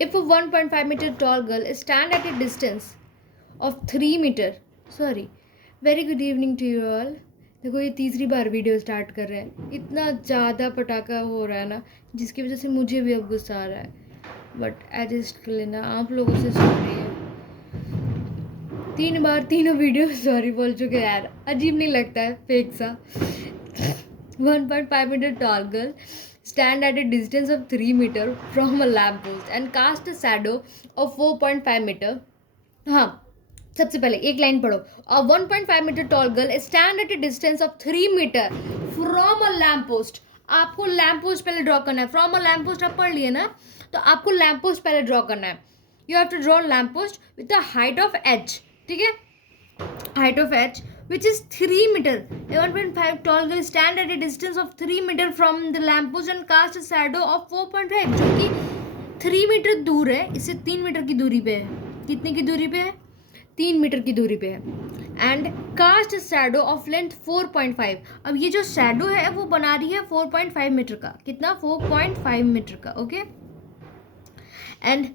If a 1.5 meter tall girl stand at a distance of 3 meter, sorry, very good evening to you all. देखो ये तीसरी बार video start कर रहे हैं, इतना ज़्यादा पटाखा हो रहा है ना, जिसकी वजह से मुझे भी अब गुस्सा आ रहा है, बट एडजस्ट कर लेना, आप लोगों से सॉरी है। 3 बार तीनों वीडियो सॉरी बोल चुके यार, अजीब नहीं लगता है? फेक सा। 1.5 meter tall girl stand at a distance of 3 meter from a lamp post and cast a shadow of 4.5 meter. हाँ, सबसे पहले एक लाइन पढ़ो. A 1.5 meter tall girl stand at a distance of 3 meter from a lamp post. आपको lamp post पहले draw करना है. From a lamp post आप पढ़ लिए ना, तो आपको लैम्प पोस्ट पहले ड्रॉ करना है. You have to draw lamp post with the height of H. ठीक है, height of h which is 3 meter. A 1.5 tall girl stand at a distance of 3 meter from the lamppost and cast a shadow of 4.5, जो कि 3 metre दूर है, इससे 3 metre की दूरी पे है. कितने की दूरी पे है? 3 मीटर की दूरी पे है. And cast shadow of length 4.5. अब ये जो शैडो है वो बना रही है 4.5 मीटर का. कितना? 4.5 मीटर का. ओके, एंड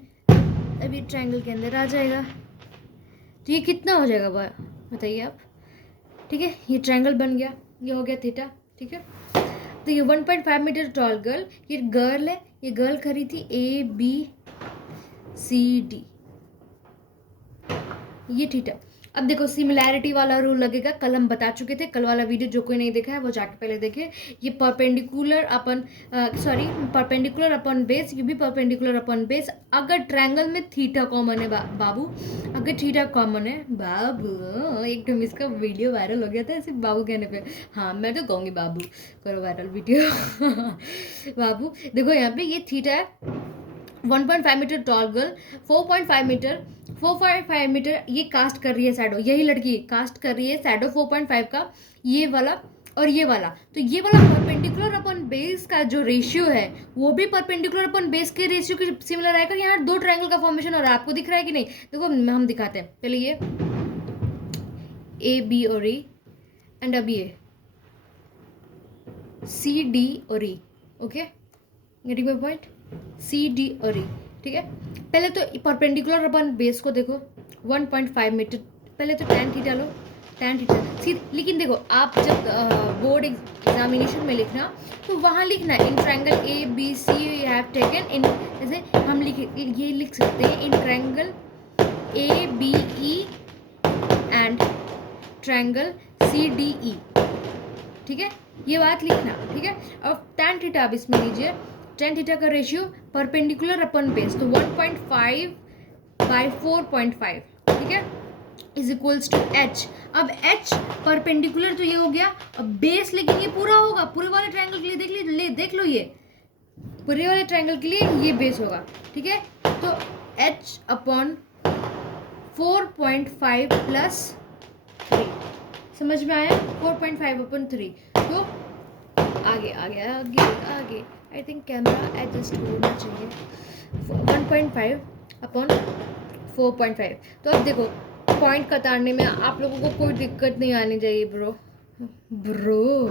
अभी ट्रायंगल के अंदर आ जाएगा, तो ये कितना हो जाएगा बताइए आप. ठीक है, ये ट्रायंगल बन गया, ये हो गया थीटा. ठीक है, तो ये 1.5 मीटर टॉल गर्ल, ये गर्ल है, ये गर्ल खड़ी थी ABCD, ये थीटा. अब देखो सिमिलैरिटी वाला रूल लगेगा, कल हम बता चुके थे. कल वाला वीडियो जो कोई नहीं देखा है वो जाके पहले देखे. ये perpendicular upon perpendicular upon base, ये भी परपेंडिकुलर अपन बेस. अगर ट्रायंगल में थीटा कॉमन है बाबू, अगर थीटा कॉमन है बाबू, एकदम इसका वीडियो वायरल हो गया था सिर्फ बाबू कहने पे. हाँ, मैं तो कहूँगी बाबू करो वायरल वीडियो. बाबू देखो यहाँ पे ये थीटा है. 1.5 मीटर टॉल गर्ल, 4.5 मीटर ये कास्ट कर रही है शैडो. यही लड़की कास्ट कर रही है शैडो 4.5 का, ये वाला और ये वाला. तो ये वाला परपेंडिकुलर अपन बेस का जो रेशियो है वो भी परपेंडिकुलर अपन बेस के रेशियो के सिमिलर आएगा. यहाँ दो ट्रायंगल का फॉर्मेशन हो रहा है, आपको दिख रहा है कि नहीं? देखो हम दिखाते हैं पहले. ये A B और E, एंड अब ये C D और E. Okay, getting my point? CD और E. ठीक है, पहले तो परपेंडिकुलर अपन बेस को देखो 1.5 मीटर. पहले तो tan थीटा लो, tan थीटा लेकिन देखो आप जब बोर्ड एग्जामिनेशन में लिखना तो वहाँ लिखना in triangle ABC you have taken in. जैसे हम ये लिख सकते हैं in triangle ABE and triangle CDE. ठीक है, ये बात लिखना. ठीक है, अब tan थीटा आप इसमें लीजिए. tan थीटा का रेशियो परपेंडिकुलर अपन बेस, तो 1.5 बाई 4.5. ठीक है, इज इक्वल्स टू h. अब h परपेंडिकुलर तो ये हो गया. अब बेस लेकिन ये पूरा होगा, पूरे वाले ट्रायंगल के लिए देख लो, ये पूरे वाले ट्रायंगल के लिए ये बेस होगा. ठीक है, तो h अपॉन 4.5 प्लस 3. समझ में आया? 4.5 अपन 3. तो आगे आगे आगे आगे आई थिंक कैमरा एडजस्ट होना चाहिए. 1.5 अपॉन 4.5. तो अब देखो पॉइंट कतारने में आप लोगों को कोई दिक्कत नहीं आनी चाहिए. ब्रो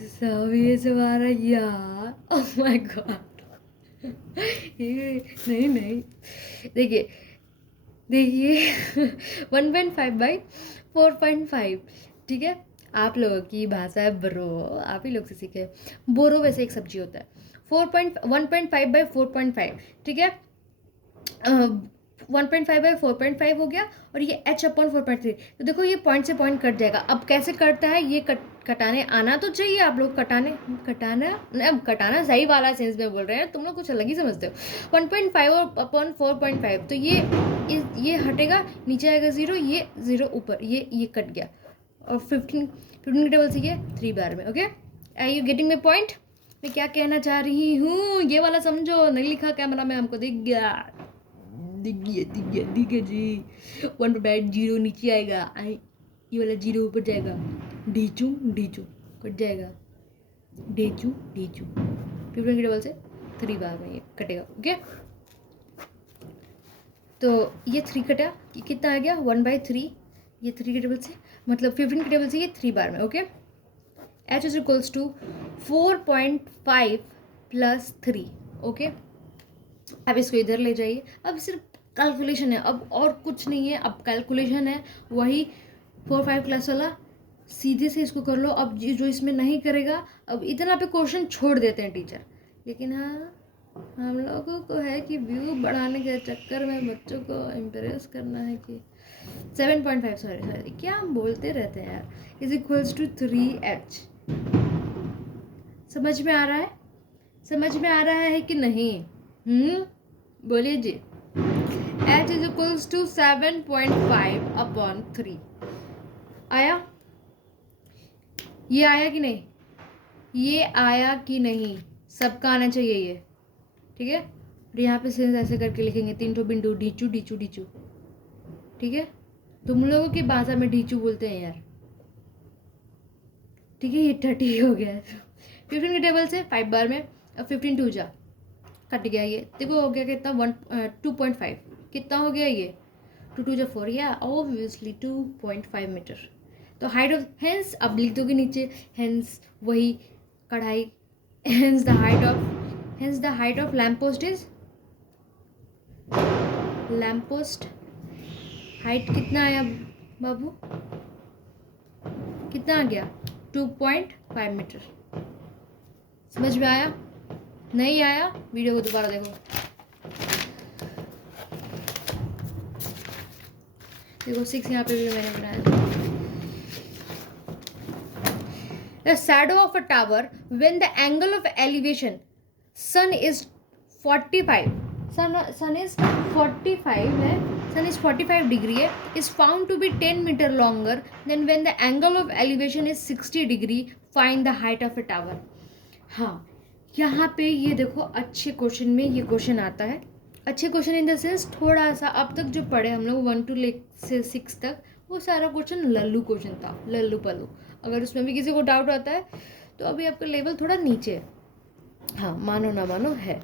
सब ये सवारा यार, ओह माय गॉड. नहीं देखिए 1.5 बाई 4.5. ठीक है, आप लोगों की भाषा है ब्रो, आप ही लोग से सीखे. बोरो वैसे एक सब्जी होता है. 1.5 बाई 4.5. ठीक है, 1.5 बाई 4.5 हो गया, और ये h अपॉन 4.3. तो देखो ये पॉइंट से पॉइंट कट जाएगा. अब कैसे कटता है ये कटाने आना तो चाहिए आप लोग. कटाना सही वाला सेंस में बोल रहे हैं, तुम लोग कुछ अलग ही समझते हो. 1.5 और अपॉन 4.5, तो ये हटेगा, नीचे आएगा 0, ये 0 ऊपर, ये कट गया. और 15 के टेबल से ये 3 बार में. Okay, are you getting my point? मैं क्या कहना चाह रही हूँ ये वाला समझो. नहीं लिखा कैमरा में, हमको दिख गया जी. 1.5 0 नीचे आएगा, ये वाला 0 ऊपर जाएगा. डीचू कट जाएगा. डीचू 15 के टेबल से 3 बार में ये कटेगा. ओके, तो ये 3 कटा, ये कितना आ गया? 1/3. ये 3 के टेबल से, मतलब 15 के टेबल से ये 3 बार में. Okay, h is equals to 4.5 plus 3. Okay, अब इसको इधर ले जाइए, अब सिर्फ कैलकुलेशन है, अब और कुछ नहीं है, अब कैलकुलेशन है, वही 4-5 क्लास वाला, सीधे से इसको कर लो। अब जो इसमें नहीं करेगा, अब इतना पे क्वेश्चन छोड़ देते हैं टीचर। लेकिन हाँ, हम लोगों को है कि व्यू बढ़ाने के चक्कर में बच्चों को इम्प्रेस करना है कि 7.5, सॉरी क्या हम बोलते रहते हैं यार, इज इक्वल्स टू 3h। समझ में आ रहा है? समझ में आ रहा है कि नहीं? बोलिए जी। h इज इक्वल्स टू 7.5/3 आया? ये आया कि नहीं? ये आया कि नहीं? सबका आना चाहिए ये, ठीक है। और यहाँ पे सेंस ऐसे करके लिखेंगे 3 बिंदु, ढीचू ढीचू ढीचू, ठीक है। तुम लोगों की भाषा में ढीचू बोलते हैं यार, ठीक है। ये 30 हो गया है। 15 के टेबल से 5 बार में, अब 15 2 जा कट गया, ये देखो हो गया कितना, 2.5। कितना हो गया ये? 2 2 जा 4, या ऑब्वियसली 2.5 मीटर। तो हाइट ऑफ, हेंस अब लिख दोगे नीचे, हेंस वही कढ़ाई, hence the height of lamp post is, lamp post height कितना आया बाबू? कितना आ गया? 2.5 मीटर। समझ में आया? नहीं आया? वीडियो को दोबारा देखो। देखो 6 यहाँ पे भी मैंने बनाया। The shadow of a tower when the angle of elevation sun is 45, sun is 45 है, sun is 45 degree है, is found to be 10 meter longer than when the angle of elevation is 60 degree. Find the height of a tower. हाँ, यहाँ पे ये देखो अच्छे question में ये क्वेश्चन आता है। अच्छे क्वेश्चन इन द सेंस थोड़ा सा अब तक जो पढ़े हम लोग 1 से 6 तक, वो सारा क्वेश्चन लल्लू क्वेश्चन था, लल्लू पल्लू। अगर उसमें भी किसी को डाउट आता है तो अभी आपका लेवल थोड़ा नीचे है, हाँ मानो ना मानो है,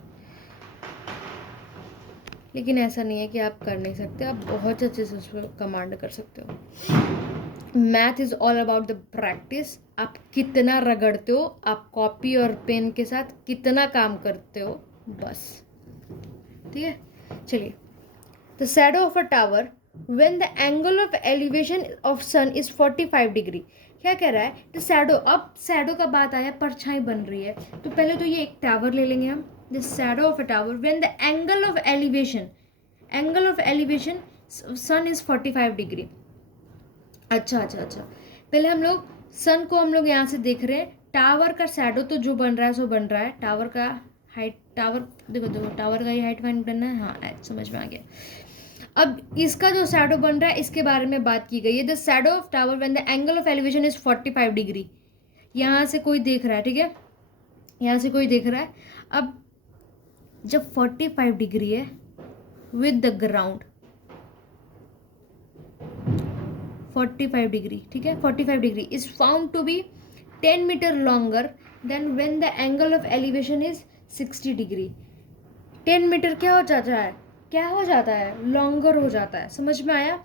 लेकिन ऐसा नहीं है कि आप कर नहीं सकते, आप बहुत अच्छे से उसको कमांड कर सकते हो। Math is all about the practice. आप कितना रगड़ते हो, आप कॉपी और पेन के साथ कितना काम करते हो, बस, ठीक है। चलिए, the shadow of a tower when the angle of elevation of sun is 45 degree. क्या कह रहा है? द शैडो, अब शैडो का बात आया, परछाई बन रही है, तो पहले तो ये एक टावर ले लेंगे हम। The shadow of a tower when the angle of elevation sun is 45 degree. अच्छा, पहले हम लोग सन को हम लोग यहाँ से देख रहे हैं, टावर का शैडो तो जो बन रहा है सो बन रहा है, टावर का हाइट, टावर देखो टावर का ही हाइट फाइंड करना है, हाँ समझ में आ गया। अब इसका जो शैडो बन रहा है इसके बारे में बात की गई है। The shadow of tower when the angle of elevation is 45 degree. यहाँ से कोई देख रहा है, ठीक है, यहाँ से कोई देख रहा है। अब जब 45 डिग्री है विद द ग्राउंड, 45 डिग्री, ठीक है, 45 degree is found to be 10 metre longer than when the angle of elevation is 60 degree. 10 metre क्या हो जाता है? क्या हो जाता है? लॉन्गर हो जाता है। समझ में आया?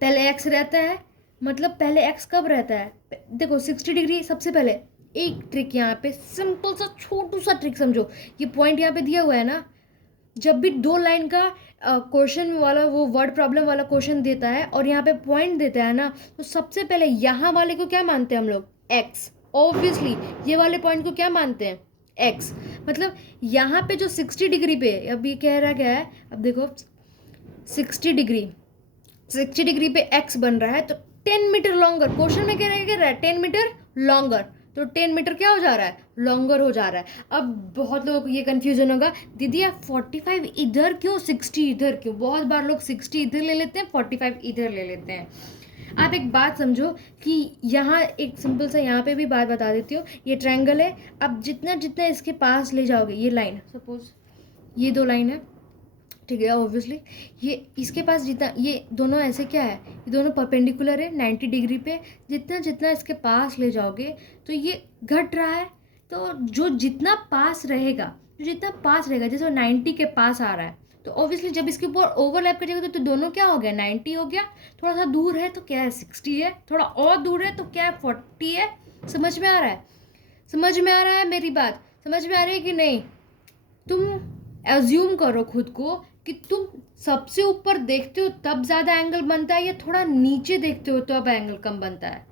पहले एक्स रहता है, मतलब पहले एक्स कब रहता है? देखो 60 डिग्री, सबसे पहले एक ट्रिक यहाँ पे, सिंपल सा छोटू सा ट्रिक समझो। ये पॉइंट यहाँ पे दिया हुआ है ना, जब भी 2 लाइन का क्वेश्चन वाला, वो वर्ड प्रॉब्लम वाला क्वेश्चन देता है और यहाँ पे पॉइंट देता है ना, तो सबसे पहले यहाँ वाले को क्या मानते हैं हम लोग? एक्स। ऑब्वियसली ये वाले पॉइंट को क्या मानते हैं? एक्स। मतलब यहाँ पे जो 60 डिग्री पे, अब ये कह रहा क्या है, अब देखो 60 डिग्री पे एक्स बन रहा है, तो 10 मीटर लॉन्गर, क्वेश्चन में कह रहा है 10 मीटर लॉन्गर, तो 10 मीटर क्या हो जा रहा है? लॉन्गर हो जा रहा है। अब बहुत लोगों को ये कन्फ्यूजन होगा, दीदी आप 45 इधर क्यों, 60 इधर क्यों? बहुत बार लोग 60 इधर ले लेते हैं, 45 इधर ले लेते हैं। आप एक बात समझो कि यहाँ एक सिंपल सा यहाँ पे भी बात बता देती हूँ। ये ट्रायंगल है, अब जितना जितना इसके पास ले जाओगे, ये लाइन, सपोज ये 2 लाइन है, ठीक है, ऑब्वियसली ये इसके पास जितना, ये दोनों ऐसे क्या है, ये दोनों परपेंडिकुलर है 90 डिग्री पे, जितना जितना इसके पास ले जाओगे तो ये घट रहा है। तो जो जितना पास रहेगा, जैसे 90 के पास आ रहा है, तो ऑब्वियसली जब इसके ऊपर ओवरलैप करेगा तो दोनों क्या हो गया? 90 हो गया। थोड़ा सा दूर है तो क्या है? 60 है। थोड़ा और दूर है तो क्या है? 40 है। समझ में आ रहा है? समझ में आ रहा है मेरी बात? समझ में आ रही है कि नहीं? तुम एज्यूम करो खुद को कि तुम सबसे ऊपर देखते हो तब ज़्यादा एंगल बनता है या थोड़ा नीचे देखते हो तब एंगल कम बनता है।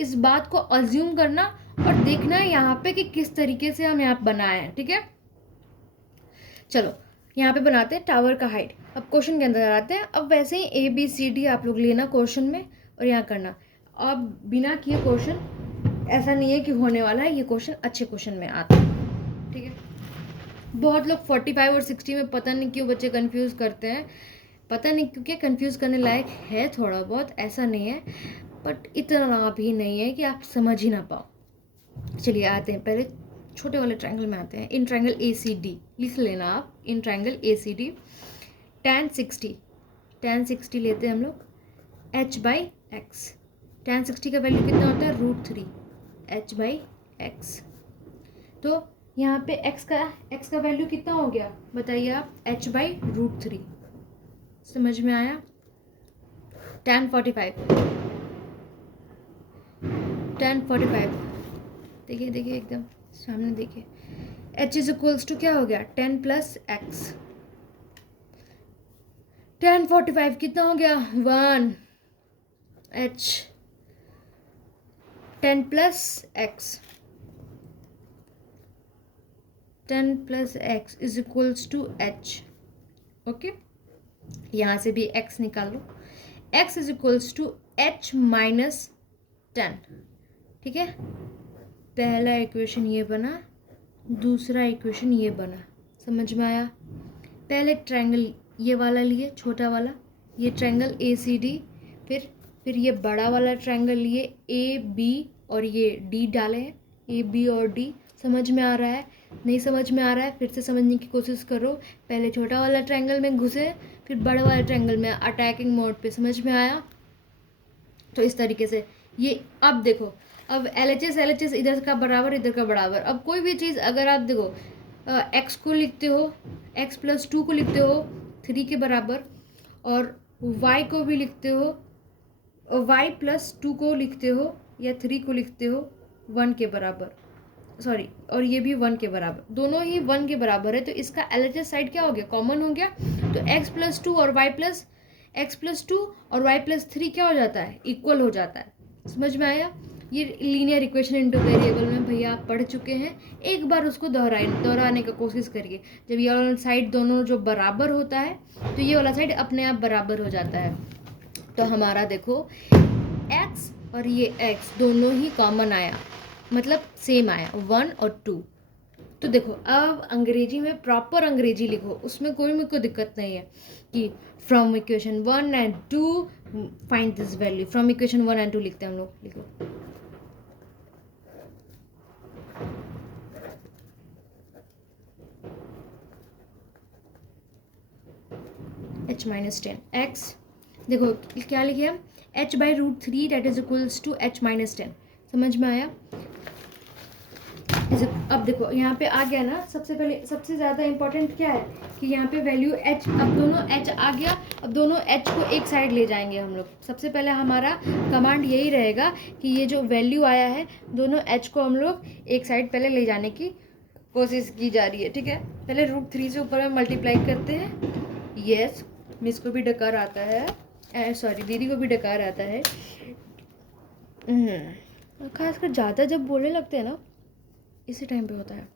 इस बात को अज्यूम करना और देखना है यहाँ पे कि किस तरीके से हम यहाँ पे बनाए हैं। ठीक है, चलो यहाँ पे बनाते हैं टावर का हाइट। अब क्वेश्चन के अंदर आते हैं। अब वैसे ही ABCD आप लोग लेना क्वेश्चन में और यहाँ करना। अब बिना किए क्वेश्चन ऐसा नहीं है कि होने वाला है, ये क्वेश्चन अच्छे क्वेश्चन में आता है। ठीक है, बहुत लोग 45 और 60 में पता नहीं क्यों बच्चे कंफ्यूज करते हैं, पता नहीं क्योंकि कंफ्यूज करने लायक है थोड़ा बहुत, ऐसा नहीं है, बट इतना भी नहीं है कि आप समझ ही ना पाओ। चलिए आते हैं, पहले छोटे वाले ट्रायंगल में आते हैं। इन ट्रायंगल ACD लिख लेना आप, इन ट्रायंगल ACD tan 60 लेते हैं हम लोग h/x। tan 60 का वैल्यू कितना होता है √3 h/x। तो यहाँ पे x का वैल्यू कितना हो गया बताइए आप, h/√3। समझ में आया। tan 45 देखिए देखिए एकदम सामने देखिए, h इज इक्वल्स टू क्या हो गया 10 + x। tan 45 कितना हो गया 1 h 10 + x 10 + x is equals to h। Okay, यहाँ से भी x निकाल लो, x is equals to h - 10। ठीक है, पहला इक्वेशन ये बना, दूसरा इक्वेशन ये बना। समझ में आया। पहले ट्रायंगल ये वाला लिए छोटा वाला, ये ट्रायंगल ACD, फिर ये बड़ा वाला ट्रायंगल लिए AB और ये D डाले हैं, AB और D। समझ में आ रहा है, नहीं समझ में आ रहा है फिर से समझने की कोशिश करो। पहले छोटा वाला ट्रायंगल में घुसे, फिर बड़ा वाला ट्रायंगल में अटैकिंग मोड पे। समझ में आया। तो इस तरीके से ये, अब देखो, अब LHS इधर का बराबर इधर का बराबर। अब कोई भी चीज़ अगर आप देखो x को लिखते हो, x + 2 को लिखते हो 3 के बराबर, और y को भी लिखते हो, y + 2 को लिखते हो या 3 को लिखते हो 1 के बराबर, सॉरी, और ये भी 1 के बराबर, दोनों ही 1 के बराबर है। तो इसका LHS साइड क्या हो गया, कॉमन हो गया। तो x + 2 और y + 3 क्या हो जाता है, इक्वल हो जाता है। समझ में आया। ये लीनियर इक्वेशन इनटू वेरिएबल में भैया आप पढ़ चुके हैं, एक बार उसको दोहराने का कोशिश करिए। जब ये वाला साइड दोनों जो बराबर होता है तो ये वाला साइड अपने आप बराबर हो जाता है। तो हमारा देखो x और ये x दोनों ही कॉमन आया, मतलब सेम आया 1 और 2। तो देखो अब अंग्रेजी में प्रॉपर अंग्रेजी लिखो, उसमें कोई दिक्कत नहीं है कि from equation 1 and 2 find this value. From equation 1 and 2 लिखते हैं हम लोग, लिखो h - 10 x। देखो क्या लिखे हम, h/√3 that is equals to h - 10। समझ में आया। अब देखो यहाँ पे आ गया ना, सबसे पहले सबसे ज़्यादा इंपॉर्टेंट क्या है कि यहाँ पे वैल्यू h, अब दोनों h आ गया, अब दोनों h को एक साइड ले जाएंगे हम लोग। सबसे पहले हमारा कमांड यही रहेगा कि ये जो वैल्यू आया है दोनों h को हम लोग एक साइड पहले ले जाने की कोशिश की जा रही है। ठीक है, पहले √3 से ऊपर में मल्टीप्लाई करते हैं। यस, मिस को भी डकार आता है, सॉरी दीदी को भी डकार आता है। खासकर ज़्यादा जब बोलने लगते हैं ना इसी टाइम पे होता है।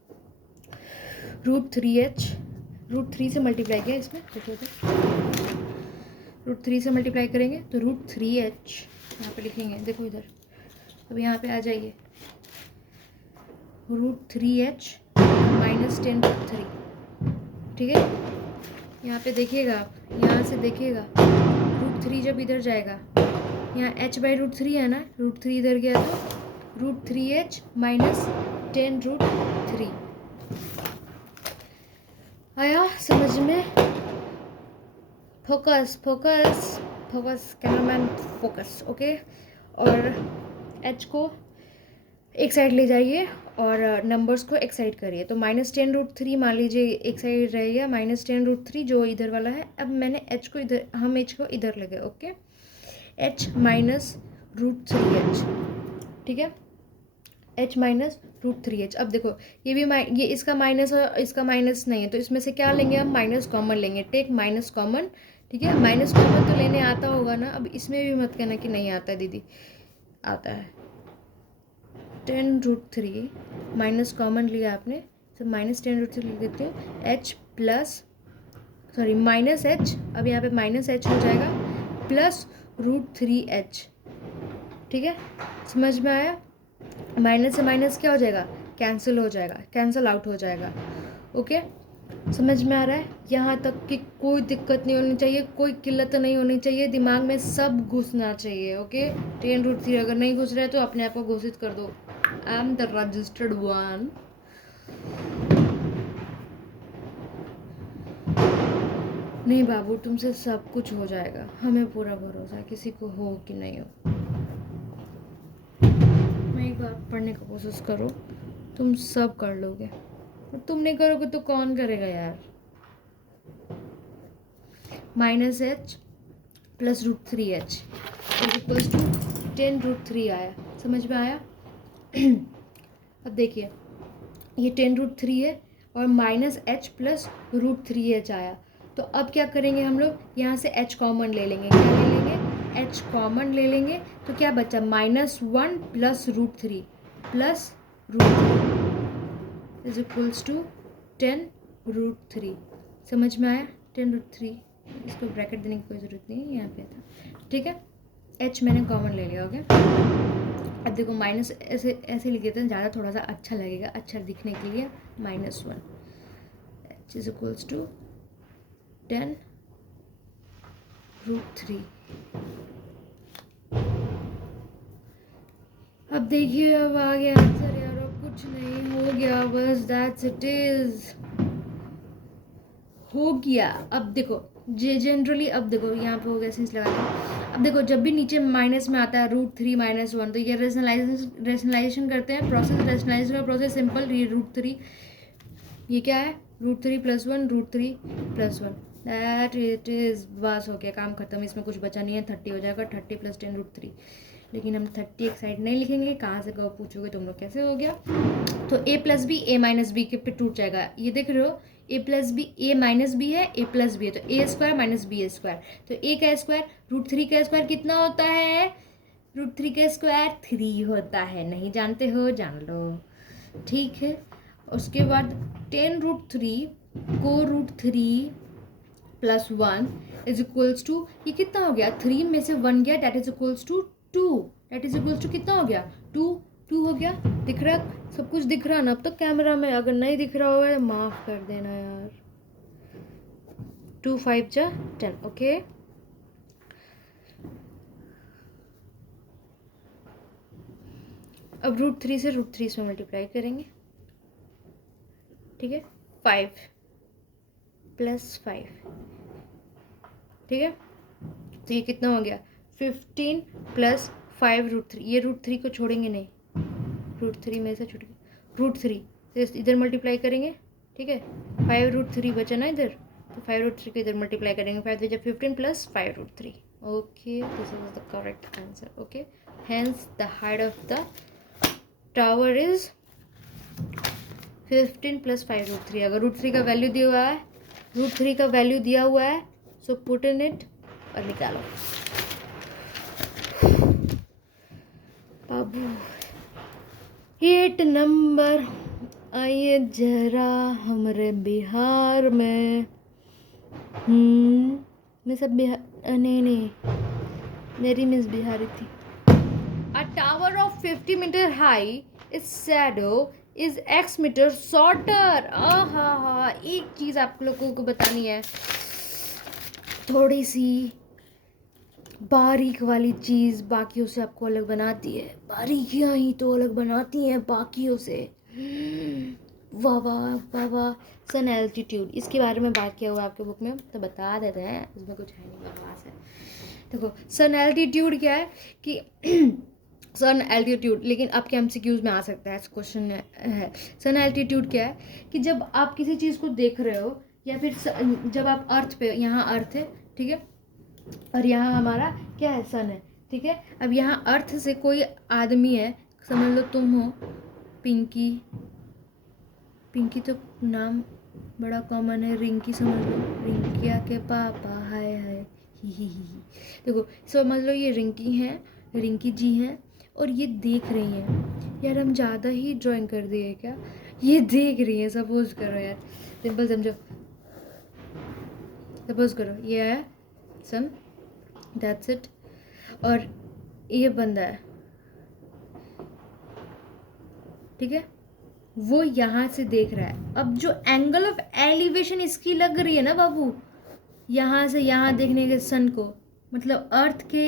√3 से मल्टीप्लाई किया इसमें, देखो तो √3 से मल्टीप्लाई करेंगे तो √3h यहाँ पे लिखेंगे। देखो इधर, अब यहाँ पे आ जाइए, √3h - 10√3। ठीक है, यहाँ पे देखिएगा आप, यहाँ से देखिएगा √3 जब इधर जाएगा, यहाँ h/√3 है ना, √3 इधर गया तो √3h - 10√3 आया। समझ में। Focus focus focus, cameraman focus. Okay, और h को एक साइड ले जाइए और नंबर्स को एक साइड करिए। तो -10√3 मान लीजिए एक साइड रहेगा, -10√3 जो इधर वाला है। अब मैंने h को इधर, हम h को इधर लगे। Okay, h - √3h। ठीक है, h minus root three H. अब देखो ये भी ये इसका माइनस और इसका माइनस नहीं है, तो इसमें से क्या लेंगे हम, माइनस कॉमन लेंगे। टेक माइनस कॉमन, ठीक है। माइनस कॉमन तो लेने आता होगा ना। अब इसमें भी मत कहना कि नहीं आता है दीदी, आता है। 10√3 माइनस कॉमन लिया आपने, तो माइनस 10√3 लिख देते हो। H plus sorry minus H, अब यहाँ पे माइनस एच हो जाएगा प्लस √3h, ठीक है। समझ में आया? माइनस से माइनस क्या हो जाएगा, कैंसिल हो जाएगा, कैंसिल आउट हो जाएगा। ओके, समझ में आ रहा है? यहाँ तक कि कोई दिक्कत नहीं होनी चाहिए, कोई किल्लत नहीं होनी चाहिए, दिमाग में सब घुसना चाहिए। ओके, 10√3 अगर नहीं घुस रहा है तो अपने आप को घोषित कर दो, I am the registered one. नहीं बाबू, तुमसे सब कुछ हो जाएगा, हमें पूरा भरोसा है, किसी को हो कि नहीं हो। मैं एक बार पढ़ने की कोशिश करो, तुम सब कर लोगे। और तुम नहीं करोगे तो कौन करेगा यार। Minus H plus √3h equals to 10√3 आया। समझ में आया? अब देखिए ये 10√3 है और माइनस एच प्लस √3h आया। तो अब क्या करेंगे हम लोग, यहाँ से h कॉमन ले लेंगे। क्या ले लेंगे, h कॉमन ले लेंगे। तो क्या बचा, -1 plus √3 plus √3 is equals to 10√3। समझ में आया? 10√3, इसको ब्रैकेट देने की कोई ज़रूरत नहीं है, यहाँ पे था, ठीक है। h मैंने कॉमन ले लिया। ओके, अब देखो माइनस ऐसे ऐसे लिख देते हैं, ज़्यादा थोड़ा सा अच्छा लगेगा, अच्छा दिखने के लिए। -1 h इज इक्वल्स टू 10√3। अब देखिए, अब आ गया आंसर यार, अब कुछ नहीं, हो गया बस, दैट्स इट इज, हो गया। अब देखो जनरली, अब देखो यहाँ पे हो गया सिंस लगा के। अब देखो जब भी नीचे माइनस में आता है √3 -1, तो ये रेशनलाइजेशन करते हैं, प्रोसेस रेशनलाइजेशन का प्रोसेस सिंपल। ये √3, ये क्या है, √3 + 1 √3 + 1, दैट इट इज़, बस हो गया, काम खत्म। इसमें कुछ बचा नहीं है, 30 हो जाएगा, 30 + 10 √3। लेकिन हम 30 एक साइड नहीं लिखेंगे, कहाँ से कहो पूछोगे तुम लोग, कैसे हो गया। तो a + b a - b के पे टूट जाएगा। ये देख रहे हो, a + b a - b है, a + b है, तो a² - b²। तो a का स्क्वायर √3 का स्क्वायर कितना होता है, √3 का स्क्वायर 3 होता है। नहीं जानते हो, जान लो, ठीक है। उसके बाद 10√3 को √3 + 1 इज इक्वल्स टू, ये कितना हो गया, 3 में से 1 गया, that is equals to 2। That is equals to कितना हो गया, 2 हो गया। दिख रहा, सब कुछ दिख रहा ना अब तो कैमरा में, अगर नहीं दिख रहा होगा माफ़ कर देना यार। 2 5 जा 10। ओके, अब √3 से √3 इसमें मल्टीप्लाई करेंगे, ठीक है। 5 + 5, ठीक है। तो ये कितना हो गया, 15 + 5 √3। ये √3 को छोड़ेंगे नहीं, √3 में से छूट गया, √3 तो इधर मल्टीप्लाई करेंगे, ठीक है। 5 √3 बचा ना इधर, तो 5 √3 को इधर मल्टीप्लाई करेंगे, 5 × 15 + 5 √3। Okay, this is the correct answer. Okay, hence the height of the tower is 15 + 5 √3। अगर √3 का वैल्यू दिया हुआ है, √3 का वैल्यू दिया हुआ है, सो पुट इन इट और निकालो। बाबू 8 नंबर आइए जरा हमारे बिहार में। मैं सब बिहार, नहीं मेरी मिस बिहारी थी। A tower of 50 meter high, its shadow is X meter shorter। हा, एक चीज़ आप लोगों को बतानी है, थोड़ी सी बारीक वाली चीज़ बाकियों से आपको अलग बनाती है, बारीकियाँ ही तो अलग बनाती हैं बाकियों से। वाह वाह वाह वाह। सन एल्टीट्यूड, इसके बारे में बात किया हुआ आपके बुक में, तो बता देते हैं, इसमें कुछ है नहीं, बकवास है। देखो सन एल्टीट्यूड क्या है कि सन एल्टीट्यूड, लेकिन आपके MCQs में आ सकता है, क्वेश्चन है। सन एल्टीट्यूड क्या है कि जब आप किसी चीज़ को देख रहे हो, या फिर जब आप अर्थ पे, यहाँ अर्थ है, ठीक है, और यहाँ हमारा क्या है, सन है, ठीक है। अब यहाँ अर्थ से कोई आदमी है, समझ लो तुम हो पिंकी, पिंकी तो नाम बड़ा कॉमन है, रिंकी समझ लो, रिंकिया के पापा, हाय हाय ही। देखो समझ लो ये रिंकी हैं, रिंकी जी हैं और ये देख रही हैं। यार हम ज़्यादा ही ड्राइंग कर दिए क्या? ये देख रही हैं, सपोज करो यार, सिंपल समझो, सपोज करो ये है सन, दैट्स इट, और ये बंदा है, ठीक है, वो यहाँ से देख रहा है। अब जो एंगल ऑफ एलिवेशन इसकी लग रही है ना बाबू, यहाँ से यहाँ देखने के सन को, मतलब अर्थ के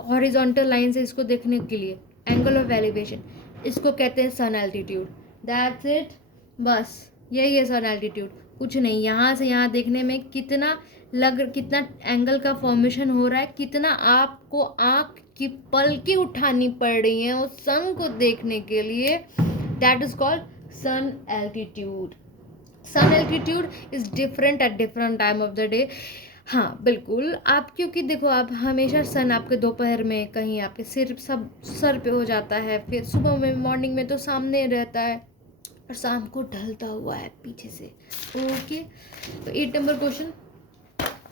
हॉरिजॉन्टल लाइन से इसको देखने के लिए एंगल ऑफ एलिवेशन, इसको कहते हैं सन एल्टीट्यूड, दैट्स इट, बस यही है सन एल्टीट्यूड, कुछ नहीं। यहाँ से यहाँ देखने में कितना एंगल का फॉर्मेशन हो रहा है, कितना आपको आँख की पलकें उठानी पड़ रही हैं उस सन को देखने के लिए, that is called sun altitude. Sun altitude is different at different time of the day. हाँ बिल्कुल, आप क्योंकि देखो आप हमेशा सन आपके दोपहर में कहीं आपके सर पे हो जाता है, फिर सुबह में मॉर्निंग में तो सामने रहता है और शाम को ढलता हुआ है पीछे से। ओके, तो 8 number question,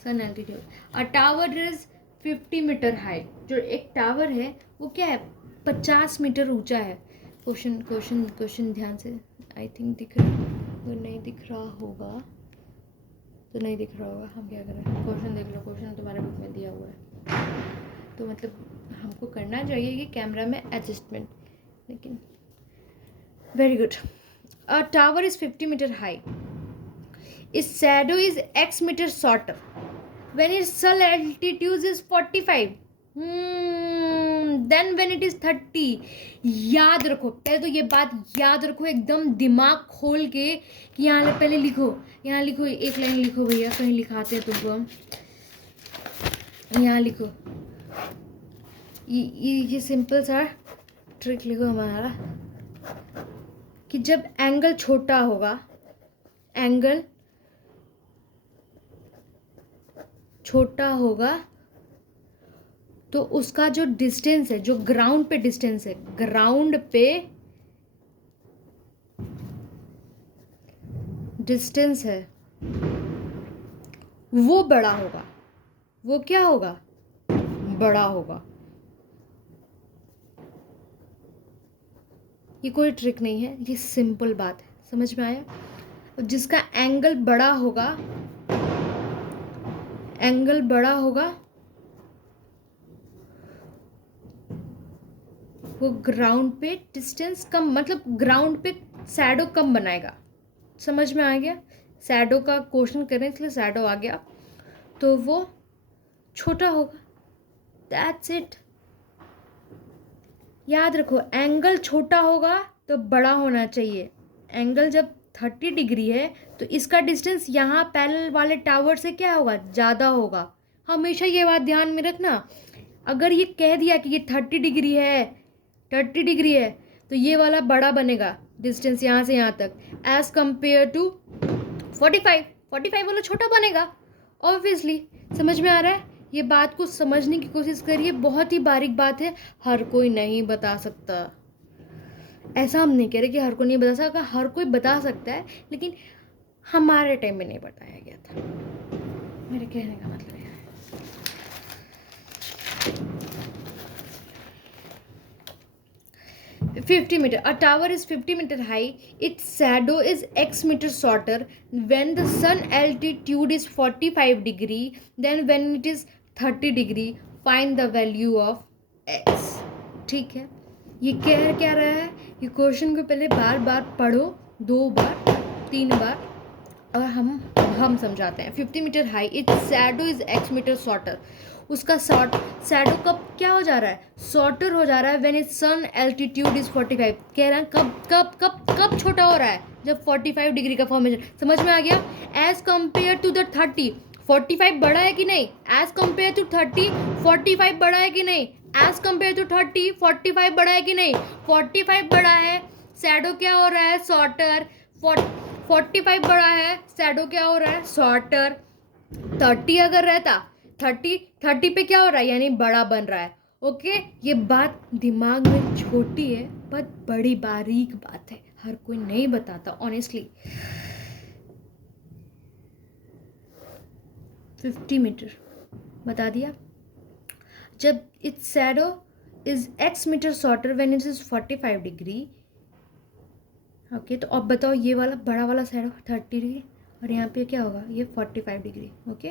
sun altitude. A tower is 50 metre high. जो एक टावर है वो क्या है, 50 मीटर ऊंचा है। क्वेश्चन ध्यान से, आई थिंक दिख रहा है, वो नहीं दिख रहा होगा तो नहीं दिख रहा होगा, हम क्या करें, क्वेश्चन देख लो, क्वेश्चन तुम्हारे बुक में दिया हुआ है, तो मतलब हमको करना चाहिए कि कैमरा में एडजस्टमेंट, लेकिन very good. A tower is 50 metre high, its shadow is x meter shorter when its sun altitude is 45, then when it is 30। याद रखो, पहले तो ये बात याद रखो एकदम दिमाग खोल के कि यहाँ पहले लिखो, यहाँ लिखो, एक लाइन लिखो भैया, कहीं लिखाते हैं तुमको हम, यहाँ लिखो, ये सिंपल सा ट्रिक लिखो हमारा, कि जब एंगल छोटा होगा, एंगल छोटा होगा तो उसका जो डिस्टेंस है, जो ग्राउंड पे डिस्टेंस है, ग्राउंड पे डिस्टेंस है, वो बड़ा होगा। वो क्या होगा, बड़ा होगा। ये कोई ट्रिक नहीं है, ये सिंपल बात है, समझ में आया। जिसका एंगल बड़ा होगा, एंगल बड़ा होगा, वो ग्राउंड पे डिस्टेंस कम, मतलब ग्राउंड पे शैडो कम बनाएगा। समझ में आ गया, शैडो का क्वेश्चन करें इसलिए शैडो आ गया, तो वो छोटा होगा, दैट्स इट। याद रखो, एंगल छोटा होगा तो बड़ा होना चाहिए। एंगल जब 30 डिग्री है तो इसका डिस्टेंस यहाँ पैरेलल वाले टावर से क्या होगा, ज़्यादा होगा। हमेशा ये बात ध्यान में रखना। अगर ये कह दिया कि ये 30 डिग्री है, 30 डिग्री है, तो ये वाला बड़ा बनेगा डिस्टेंस यहाँ से यहाँ तक, एज कंपेयर टू 45 वाला छोटा बनेगा ऑब्वियसली। समझ में आ रहा है, ये बात को समझने की कोशिश करिए, बहुत ही बारीक बात है, हर कोई नहीं बता सकता। ऐसा हम नहीं कह रहे कि हर कोई नहीं बता सकता, हर कोई बता सकता है, लेकिन हमारे टाइम में नहीं बताया गया था, मेरे कहने का मतलब है। 50 meter. A tower is 50 meter high. Its shadow is x meter shorter when the sun altitude is 45 degree. Then when it is 30 degree, find the value of x. ठीक है, ये कह क्या रहा है, ये क्वेश्चन को पहले बार बार पढ़ो, 2 बार 3 बार, और हम समझाते हैं। 50 metre high, it's shadow is x metre shorter. उसका शैडो कब क्या हो जा रहा है, शॉर्टर हो जा रहा है when its sun altitude is 45। कह रहा है कब छोटा हो रहा है, जब 45 डिग्री का फॉर्मेशन। समझ में आ गया, एज कंपेयर टू द 30, 45 बड़ा है कि नहीं, एज कंपेयर टू 30, 45 बड़ा है कि नहीं, एज कंपेयर टू 30, 45 बड़ा है कि नहीं, 45 बड़ा है, शैडो क्या हो रहा है, शॉर्टर। 45 बड़ा है, शैडो क्या हो रहा है, शॉर्टर। 30 अगर रहता, 30 पे क्या हो रहा है, यानी बड़ा बन रहा है। ओके, ये बात दिमाग में छोटी है, बहुत बड़ी बारीक बात है, हर कोई नहीं बताता ऑनेस्टली। 50 मीटर बता दिया। जब its shadow is x metre shorter when it is 45 degree. Okay, तो अब बताओ ये वाला बड़ा वाला शैडो 30 डिग्री और यहाँ पे क्या होगा, ये 45 degree. Okay,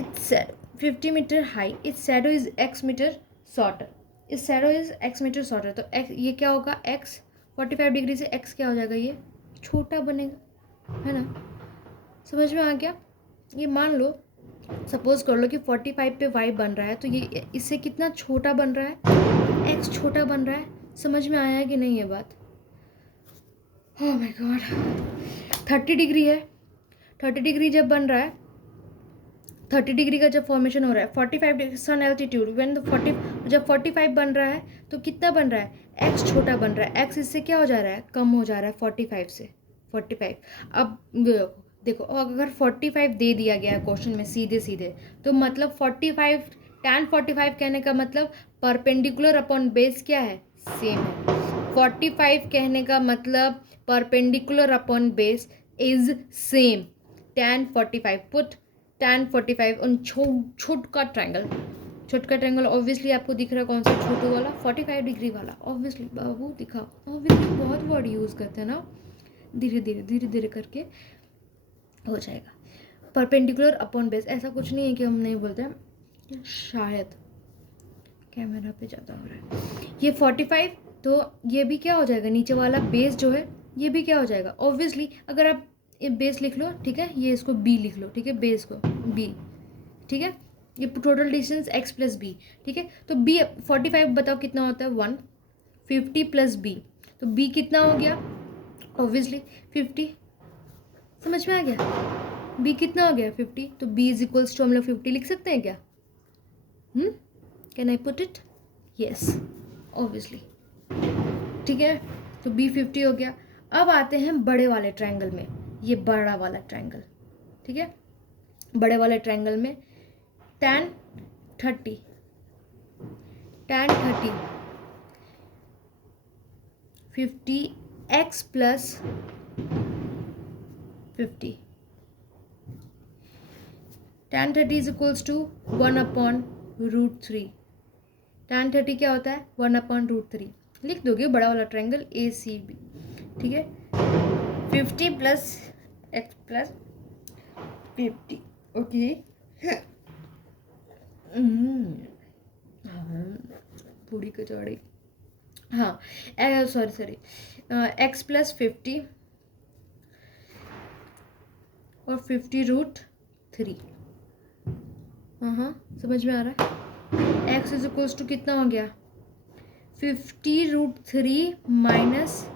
it's 50 metre high, it's shadow is x metre shorter, इस shadow is x metre shorter. तो x ये क्या होगा, x 45 डिग्री से x क्या हो जाएगा, ये छोटा बनेगा, है ना। समझ में आ गया। ये मान लो, सपोज कर लो कि 45 पे y बन रहा है, तो ये इससे कितना छोटा बन रहा है, x छोटा बन रहा है। समझ में आया कि नहीं ये बात। ओह माय गॉड, 30 डिग्री है, 30 डिग्री जब बन रहा है, 30 डिग्री का जब फॉर्मेशन हो रहा है, 45 डिग्री सन एल्टीट्यूड व्हेन 40, जब 45 बन रहा है तो कितना बन रहा है, x छोटा बन रहा है, x इससे क्या हो जा रहा है, कम हो जा रहा है 45 से, 45। अब देखो अगर 45 दे दिया गया है क्वेश्चन में सीधे सीधे, तो मतलब 45 tan 45 कहने का मतलब परपेंडिकुलर अपॉन बेस क्या है, सेम है। 45 कहने का मतलब perpendicular upon base is same. tan 45 put tan 45 on छोटा ट्रायंगल, छोटा ट्रायंगल ऑब्वियसली आपको दिख रहा है कौन सा, छोटू वाला 45 डिग्री वाला। ऑब्वियसली बाबू दिखा, ऑब्वियसली बहुत वर्ड यूज़ करते हैं ना, धीरे धीरे करके हो जाएगा। परपेंडिकुलर अपॉन बेस, ऐसा कुछ नहीं है कि हम नहीं बोलते हैं, शायद कैमरा पे ज़्यादा हो रहा है। ये 45, तो ये भी क्या हो जाएगा, नीचे वाला बेस जो है ये भी क्या हो जाएगा। ऑब्वियसली अगर आप ये बेस लिख लो, ठीक है, ये इसको b लिख लो, ठीक है, बेस को b, ठीक है, ये total distance x plus b, ठीक है। तो b 45 बताओ कितना होता है, 1, 50 प्लस b, तो b कितना हो गया, ऑब्वियसली 50। समझ में आ गया, b कितना हो गया 50, तो b इज इक्वल्स टू हम लोग 50 लिख सकते हैं क्या, can I put it, yes obviously, ठीक है। तो b 50 हो गया। अब आते हैं बड़े वाले ट्रायंगल में, ये बड़ा वाला ट्रायंगल, ठीक है, बड़े वाले ट्रायंगल में tan 30 50 x plus 50, tan 30 is equals to 1/√3। tan 30 क्या होता है, 1/√3 लिख दोगे, बड़ा वाला ट्रायंगल ACB, ठीक है। 50 प्लस x प्लस 50, ओके। पूरी कचौड़ी, हाँ सॉरी x प्लस 50 और 50√3, हाँ समझ में आ रहा है। x इज इक्वल्स टू कितना हो गया, 50√3 माइनस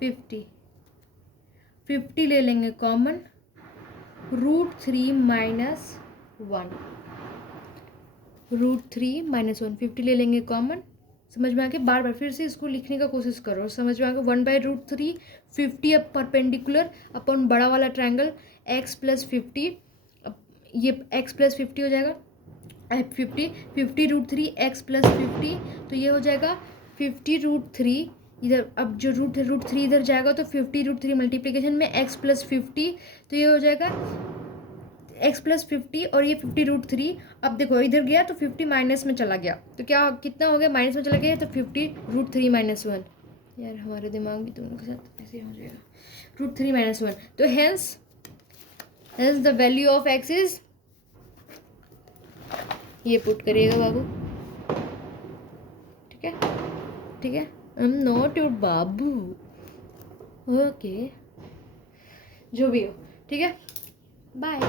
50 ले लेंगे कॉमन, √3 माइनस 1, √3 माइनस 1, 50 ले लेंगे कॉमन। समझ में आ गया, बार बार फिर से इसको लिखने का कोशिश करो, समझ में आ गया। 1/√3, 50 अब परपेंडिकुलर अपॉन बड़ा वाला ट्रायंगल x प्लस 50, ये x प्लस 50 हो जाएगा, 50 x प्लस 50, तो ये हो जाएगा 50√3 इधर, अब जो √3 इधर जाएगा तो 50√3 मल्टीप्लीकेशन में x प्लस 50, तो ये हो जाएगा x प्लस 50 और ये 50√3। अब देखो इधर गया तो 50 माइनस में चला गया, तो क्या कितना हो गया, माइनस में चला गया, तो 50√3 माइनस 1। यार हमारे दिमाग भी दोनों के साथ ऐसे हो जाएगा, √3 माइनस 1। तो hence the value of x is, ये पुट करिएगा बाबू, ठीक है, ठीक है, I am not your Babu, okay, जो भी हो, ठीक है, बाय।